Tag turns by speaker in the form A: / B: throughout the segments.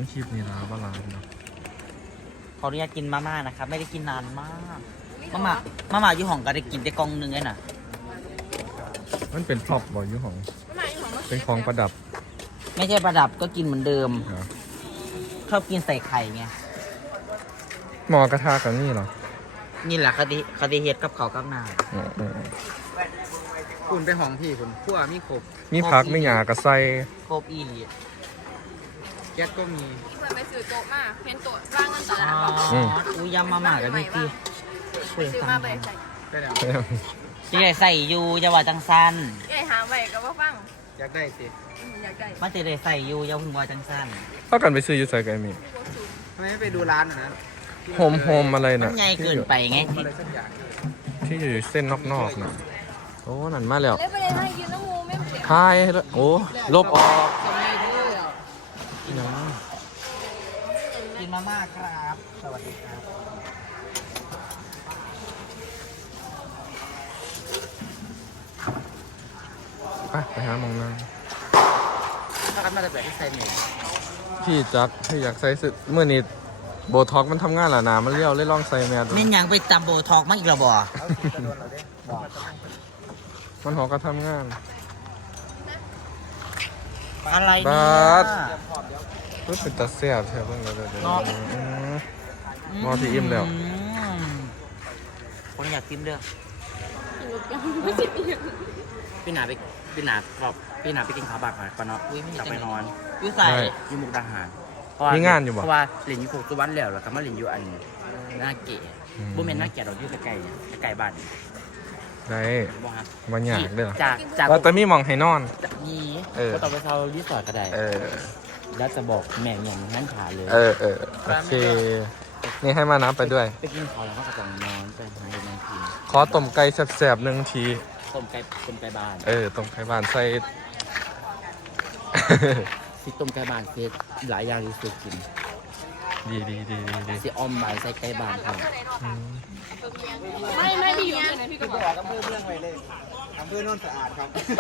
A: คลิปนี้นะบ้าลาเนาะ
B: ขออนุญาตกินมาม่านะครับไม่ได้กินนานมากมาม่าอยู่ห้องก็ได้กินแต่กล่องนึงไงน่ะ
A: มันเป็นท็อปบอยยุของเป็นของประดับ
B: ไม่ใช่ประดับก็กินเหมือนเดิม
A: เหรอ
B: ชอบกินใส่ไข่ไง
A: หมอกระทะกับนี่เหรอ
B: นี่แหละคติเฮ็ดกับเขาวกับหน้า
C: คุณไปห้องพี่คุณขั้วมีขบ
A: มีผักมีหยากระไซ
B: โคบอีหลี
C: แก๊สก็มี
D: เปิดไปซื้อโต๊ะมาเพ้นโต๊ะสร้างเงินตลา
B: อ๋อ
D: ด
B: อุ้ยยำมาม่ากับพี่พี่
D: ไปซื้อมาไปใส่
C: ได้แล้ว
B: ที่ได้ใส่อยู่จะว่าจังสัน
D: เอ้ยหาไว้ก็ว่าฟัง
C: อยากได้สิ
D: อยากได้
B: มันจะได้ใส่อยู่อย่าพึ่งว่าจังสัน
A: เท่ากันไปซื้อยูไซกันมี
C: ทำไมไม่ไปดูร้านอ่ะนะ
A: โฮมอะไร
B: มั
A: น่ะ
B: นใหญ่เกินไปไง
C: อะไรสักอย่าง
A: ที่อยู่เส้นนอกๆน่ะโอ้นั่นมาแล้ว
D: เล่นไปเลยให้ยืนน้ำมูไม่เสีย
A: ทายโอ้ลบออก
B: กินมาม่าครับ สวัสดีครับ
A: ไปหามองนั่ง
B: ถ้ากันมาจะแบบที่ใส่เมน
A: พี่จักพี่อยากใส่สุดเมื่อนี้โบท็อกมันทำงานหละนามันเลี้ยวเลยลองใส่แมสดู
B: เม่นยังไปจำโบทอกมาอีกแล้วบ่
A: มันหอก็ทำงาน
B: อะไร
A: บ
B: เนี่
A: าส
B: ย
A: รู้เป็นตาเสียบใช่ไหมเดี๋ยว
B: เนาะ
A: มอที่อิ่มแล้ว
B: คนอยากกินเด้อพี่หนาไปพี่หนาบอกพี่หนาไปกินข้าวบักหน่อยก่อนเนาะกลับไปนอนอยู่ใส่อยู่มุกดาหารเพราะว่าเหรียญอยู่6ตัววันแล้วก็มาเหรียญอยู่อันหน้าเก๋บุเมนหน้าเก๋เราอยู่ใกล้บ้าน
A: ได้
B: บ่ฮะ
A: มันอยากเด้อ
B: จาก
A: ว่าแต่มีมองให้นอน
B: จากนี้
A: เออ
B: ก็ต้องไปเช่ารีสอร์ทก็ได้
A: เออ
B: แล้วจะบอกแม่อย่างนั้นขาเลย
A: เออโอเค นี่ให้มาน้ำไปด้วย
B: ไปกินข้าวแล้วก็จะนอนไปหาอะไรกิน
A: ขอต้มไก่แซ่บๆหนึ่งที
B: ต้มไก่บ้าน
A: ต้มไก่บ้านใส่
B: สิต้มไก่บ้านเสร็จหลายอย่างที่สุดกิน
A: ดี
B: สิออมใบใส่ไก่บ้านครับ
D: ไม่พี่อยู่ไหนพี่ก็บอก
C: อำเภอเมืองไว้เลยอำเภอโนนสะอาดครับ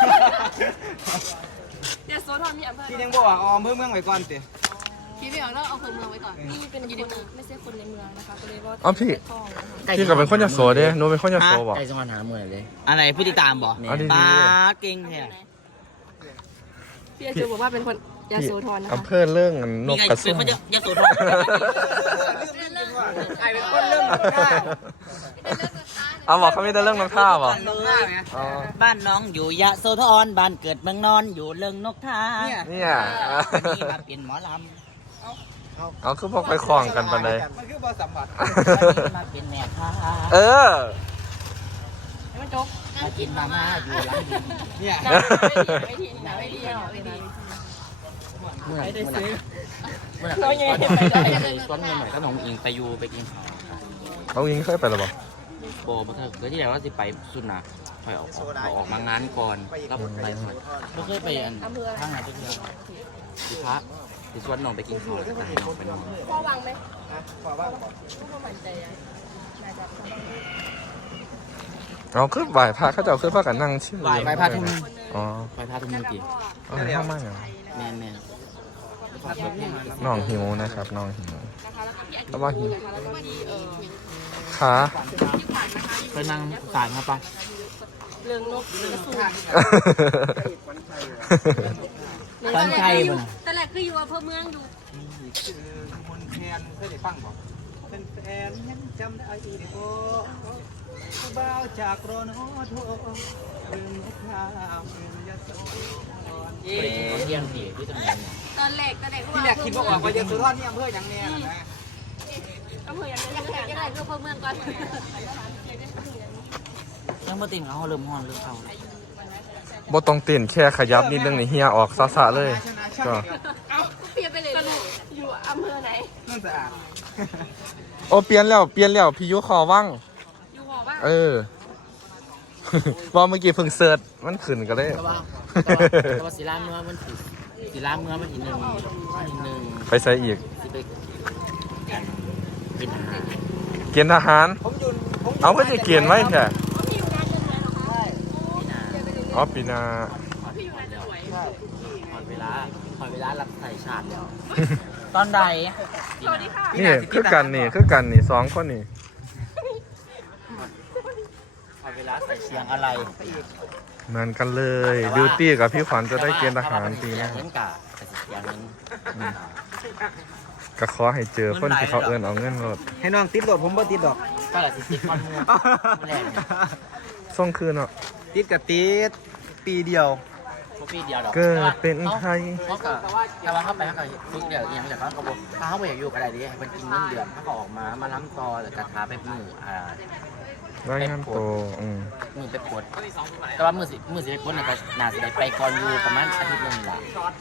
D: เดี๋ยวโซนทอนมีอำเภอ
C: พี่ยังบอกว่าอำเภอเมืองไว้ก่อนสิ
D: พี่ไม่ออกแล้วเอาคนเมืองไว้ก่อนนี่เป็นคนไม่ใช่คนในเมืองนะคะก็เลยว่า
A: อ๋อพี่ก็เป็นคนยโสเด้หนูเป็นคนยโสบ่
B: ไก่จังหวัดหาเมืองเลยอะไรผู้ติดตามบอก
A: เอาดีๆ
B: ปลาเก่งแท้
D: พี่จะบอกว่าเป็นคนยาโซทอนนะคะ
A: อำเภอเรื่องนกกระสุ
B: เป็น
A: น
B: คนยะโสธร
C: ไอ้เป็นคนเรื่องหลังคา
A: เอาบอกเขาไม่ได้เรื่องนกท่าบ่
C: หลังคาไง
A: อ๋อ
B: บ้านน้องอยู่ยะโสธรบ้านเกิดเมืองนอนอยู่เริงนกทา
A: เนี่ย
B: นี่มาเป็นหมอล
A: เอาคือพวกไปคล้องกันปานใด
C: มันคือบอสัมผัส
B: ำมาเป็นแม่ค้า
A: เออ
D: มันจก
B: มากินมาม่าอยู่หลังดิน
C: เนี่ย
D: ไม่ดีไม่ดีไม่ดี
B: เมื่อซ้อนเงินหน่อยก็น้องอิงไปอยู่ไปกินข้าว
A: เอายิงเคยไปหรือเปล่า
B: โบมาเถอะเคยที่ไหนว่าสิไปสุนัขคอยออกมางานก่อนแล้วไปหน่อยไม่เคยไปอันทางไหนไปเที่ยวสิพระสิชวนน้องไปกินข้าวแต่ให้น้องไปนอน
D: พ่อวางไหม
C: ขอว่าบอก
D: พ่อมั่นใจอ่ะน่าจะ
A: เอาคือบ่ายพาเขาจะเอาขึ้นพากันนั่งชิม
B: ไปพาทุ่ม
A: อ๋อ
B: ไปพาทุ่มกี่
A: เอาให้เข้ามากเหรอ
B: แม่แม่
A: น้องหิวนะครับน้องหิว
D: นะคะแล้วก็พี่
A: แล้วว่าหิว
D: แล้วก็พี่
A: ขา
B: ไปนั่งสายครับปะ
D: เรื่องนกเรื่องกระสุน
B: ตอนใจมัน
D: แต่แรกคืออยู่อำเภอเมืองดู
C: คือมนแคนเคยได้ฟังบอกเป็นแฟนยังจำได้อีกบ่บ่าวจากโรนโทเรื่องข้าวเรื่องยาโส
B: เที่ยงสี่ที่ตรงนี้
D: ตอนแรก
C: ที่แรกคิดว่าออกว่ายาโสธรนี่อำเภอหยังแน่นะ
D: อำเภอยังได้คืออำเภอเมืองก่อน
B: ยังมาติ่งเขาเริ่มห้อนเริ่มเขา
A: บ่ต้องเต้นแค่ขยับนิดนึงนี่เฮียออกซะๆเลยก็
D: เอาเปลี่ยนไปเลยสรุปอยู่อำเภอไหน
C: นั่นสะอาด
A: โอ้เปลี่ยนแล้วพี่ยุคอว่าง
D: อยู่หอบ้าง
A: เออ ว่าเมื่อกี้เพิ่งเสิร์ชมันขึ้นก็ได้
B: แต่ว่าศิลาเมื่อมันถือศิลาเมื่อมันทีหนึ่ง
A: ไปใส่อีก
B: ที่ไปเป็นทหาร
A: เกณฑ์ทหาร
C: ผมอยู่
A: เอาก็จะเกณฑ์ไว้แค่
D: พี่อยู่งานจะรวยเหรอคะ
A: อ๋อปีหนา
D: พี่อยู่งานจะรวย
B: ถอดเวลารับใส่ชาติแล้วตอนใด
A: นี่คือกันนี่สองคนนี่
B: เอาเวลาใส่เสียงอะไร
A: เหมือนกันเลยบิวตี้กับพี่ขวัญจะได้เกณฑ์ทหารปีหน้า
B: เห็นกะใส่เสียงนึง
A: ก็ขอให้เจอคนที่เขาเอื้อนเอาเงินรถ
C: ให้น้องติดรถผมบ่ติดดอก
B: ก็แหละสิติดก้อนมือแรง
A: ส่งคืนเนาะ
C: ติดกับติดปีเดียว
B: ปีเดียวดอก
A: เกิดเป็นไทย
B: เขาก็แต่ว่าเข้าไปเขาก็ฝึกเดี๋ยวเอียงแต่เขาก็บอกถ้าเขาไปอยากอยู่ก็ได้ดิให้มันกินเงินเดือนเขาก็ออกมาล้ำตอหรือกระทาไปมือ
A: รายงานตัว
B: มือไปปวดแต่ว่ามือสิไปปวดก็น่าจะได้ไปก่อนอยู่ประมาณอาทิตย์นึงแหละ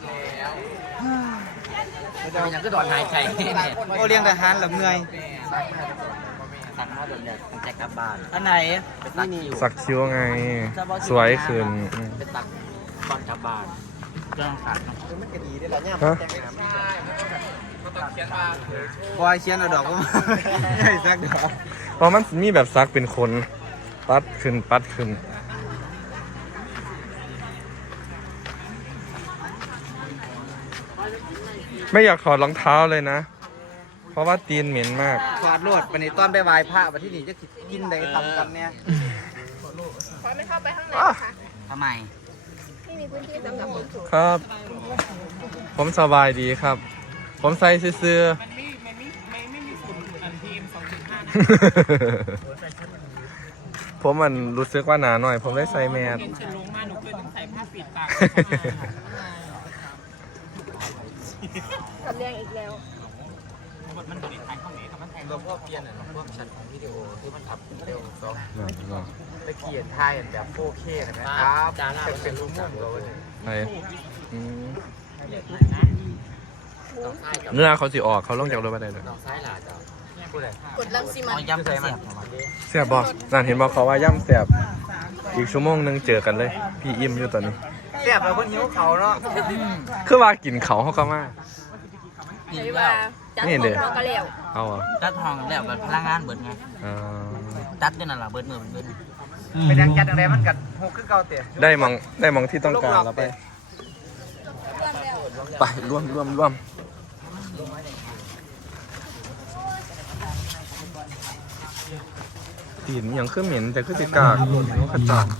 B: เป็นยังก็ดอนหายใจเนี่ย
C: โอเลี้ยงทหารหลับเหนื่อย
B: สักมาโดนเนี่ยต้องแจกกลับบ้าน
C: อันไหน
B: ไปตักคิว
A: สักคิ้วไง สวยขึ้น
B: ไปตักก่อนกลับบ้านเรื่องขาดเนาะ
C: มันก็ดีได้แล้วเนี่ย
A: ฮะ
C: บอยเชียนเอาดอกก็มาใหญ่สักดอก
A: เพราะมันมีแบบซักเป็นคนปัดขึ้นไม่อยากถอดรองเท้าเลยนะ เพราะว่าตีนเหม็นมาก
C: ถอดรวดไปในต้อนไปไหว้พระมาที่นี่จะกินได้ทำกันเนี่ย
D: ขอไม่เข้าไปข้างในนะคะ
B: ทำไม
D: ไม่มีพื้นที่สำหรับคนสูง
A: ครับ ผมสบายดีครับ ผมใส่เสื้อผมมันรู้สึกว่าหนาหน่อย ผมได้ใส่แมส
E: ฉันลงมาหนูเคยต้องใส่ผ้าปิดปาก
D: กับเรื่องอีกแล้ว
E: มันติดทางข้างไหนครับมันแทง
C: เราพวกเปลี่ยนอ่ะพวกชั้นของวิดีโอที่มันทำเร็วสอง
A: หรอ
C: ไปเขียนทายแบบโอเคนะครับเป็นรูปมุ่งเราเลย
A: ไปเนื้อเขาสิออกเขาลงจากรถไปได้เลย
B: ดอกซ้ายหลาจ้ะ
C: พูดเลย
D: กดลังสิมัน
B: เอาย้ำใส่มัน
A: เสียบบอกนั่นเห็นบอกเขาว่าย่ำเสียบอีกชั่วโมงนึงเจอกันเลย พี่อิ่มอยู่ตอนนี้
C: แซ่บแล้วคนหิวเขาเนาะ
A: คือว่ากินเขาเขาก็มา
B: กิน
D: ใช่
B: แล้
D: ป่ะ
B: ว
D: จัด
A: นี่
D: ข
A: เด้
D: องเราก็แล้ว
A: เอาเหรอ
B: ตัดทองแล้วมันพลังงานเบิดไง
A: อ่า
B: ตัดด้วยนั่นแหละเบิดมือมันเบิด
C: ไปดังจัดอะไรมันกัดหกขึ้นเก่าเตะ
A: ได้มองที่ต้องการแล้วไป ไปร่วมตีนยังคือเหม็นแต่คือสิกากนกกระจอก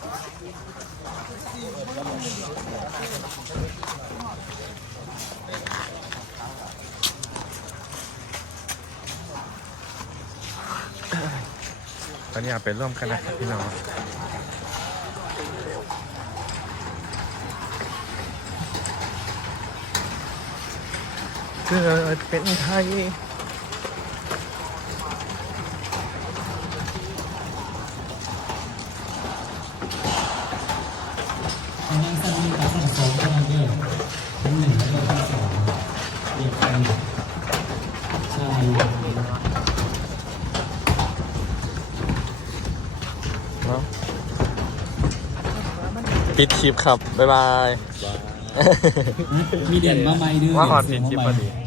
A: ตอนนี้ไปร่วมกันนะครับพี่น้องเกิดเป็นไทยปิดคลิปครับ บ๊ายบาย
E: มีเด่นมาใหม่ด้วย
A: ว่าหอดปิดคลิปพอดี